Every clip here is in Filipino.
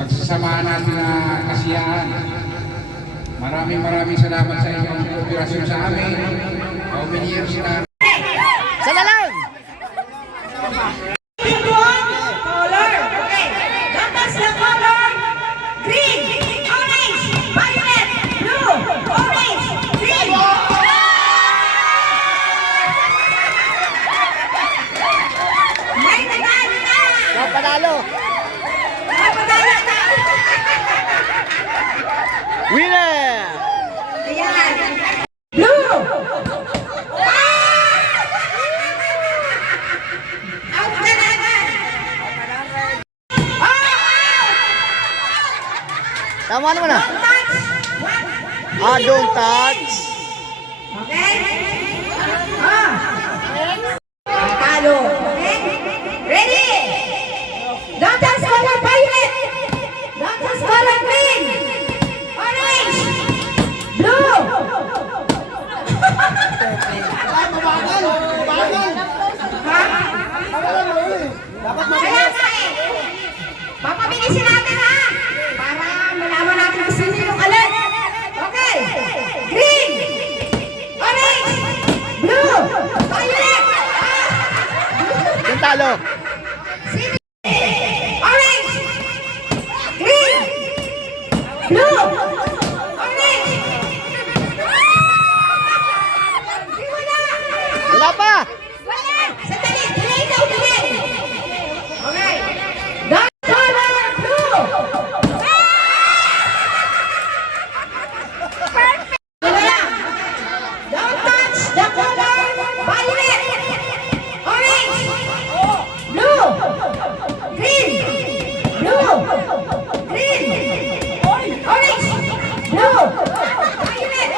pagsasamahan natin na kasiyahan. Maraming salamat sa inyong kooperasyon sa amin. How many years na? Sana lang! Color. Okay. Gatas na color. Green, orange, violet, blue, orange, green. May nanalo na. Panalo! May panalo na. Winner! Ayan. Blue. Out na agad. Tama naman ah. Touch. Don't touch. Okay? Talo. Okay? Ready? Gatas color violet. Gatas color green. Orange. Blue. Kaya nga eh. Papabilisin natin ha. Para malaman natin kung sino yung alert. Okay. Green. Orange. Blue. Violet. Yung talo. Sino? Orange. Green. Blue. Orange. Wala. Wala pa! Wala. Sandali. Delay daw. Delay. Okay. Dark color blue. Perfect. Wala. Don't touch the color violet. Orange. Blue. Green. Blue. Green. Orange. Blue. Violet.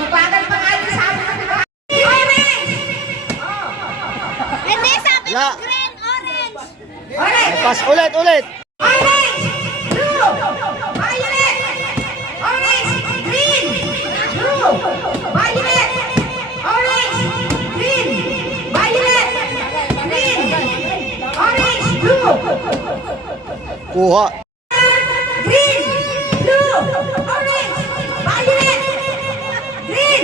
Mabagal pa kayo sa akin. Orange. Hindi, sabi ko La. green, orange. Orange. Pass ulit! Orange. Blue. Violet. Orange. Green. Blue. Violet. Orange. Green. Violet. Green. Orange. Blue. Kuha. Green. Blue. Orange. Violet. Green.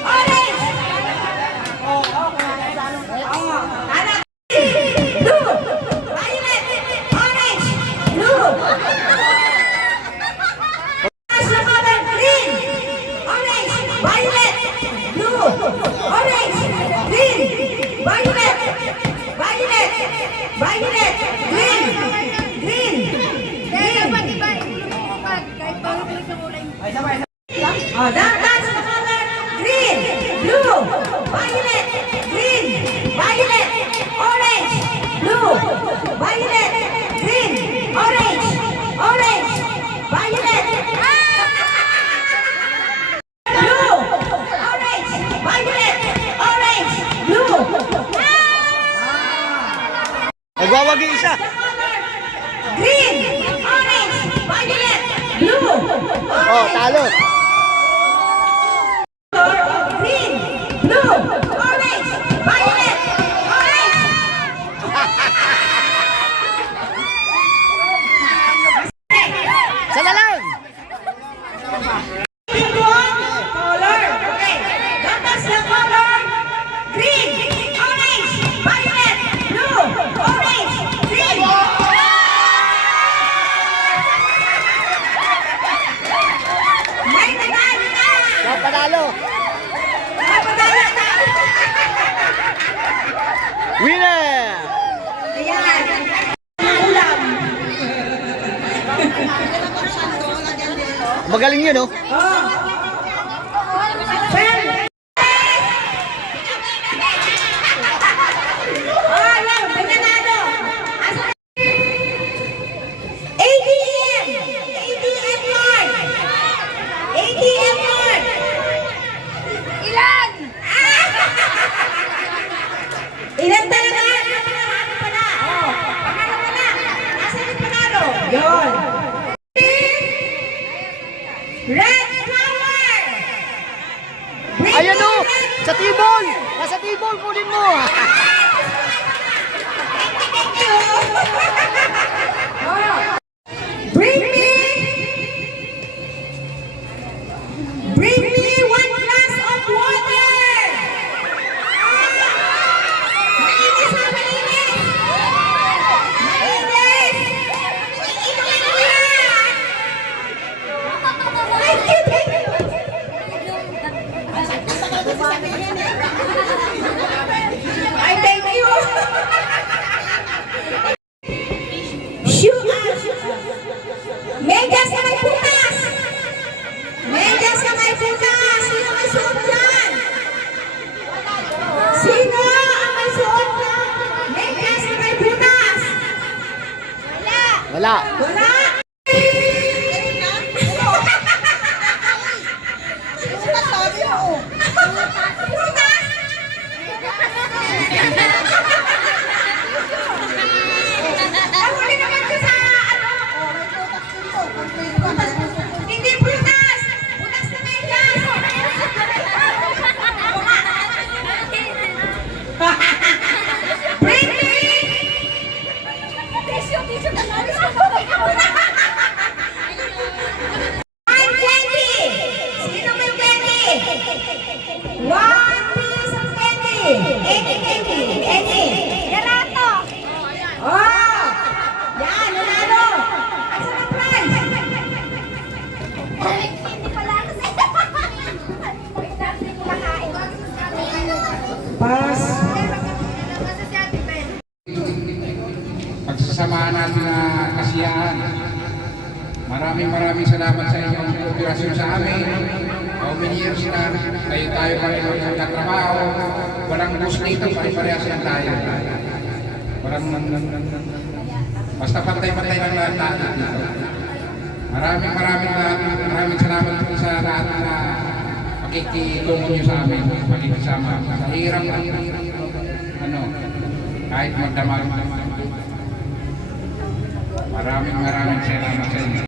Orange. Anak. Blue. Violet. Orange. Blue. Sa color green. Orange. Violet. Blue. Orange. Green. Violet. Violet. Violet. Green. Green. Dapat iba, ilulukan. Kahit bago-bago sa kulay. Oh, that's the color green, blue, violet, green, violet, orange, blue, violet, green, orange, orange, violet, blue, orange, violet, orange, blue. Nagwawagi isa. Green, orange, violet, blue. Oh, talo. Green, blue, orange, violet, orange. Sana lang! Color. Okay. Gatas na color. Green, orange, violet, blue, orange, green. May nanalo na. Panalo! May panalo na. Winner! Ayan. Ulam. Magaling yun, oh. Well, ayan, may nanalo. ATM! ATM card! ATM card! Ilan? Ilan talaga? Panalo pala. Oh, panalo pala. Nasaan yung panalo? Yun. Red flag! Wala. Wala! Huli naman siya sa ano? Hindi butas! Butas na medyas! Ay, candy! Sino may candy? One piece of candy! Any candy! Any! Garato! Oh! Yan, nanalo! Asa na prize? Hindi pala kasi. Hindi ko makain. Pass. Kasi si Ate Ben. Pagsasamahan natin na kasiyahan. Maraming salamat sa inyong kooperasyon sa amin. How many years na tayo pa rin nagtatrabaho. Walang gusto dito, pare-parehas lang tayo. Walang basta pantay-pantay lang lahat natin dito. Maraming salamat po sa lahat na pakikitulong nyo sa amin, pakikisama. Sa hirap ng kahit magdamag. Maraming salamat sa inyo.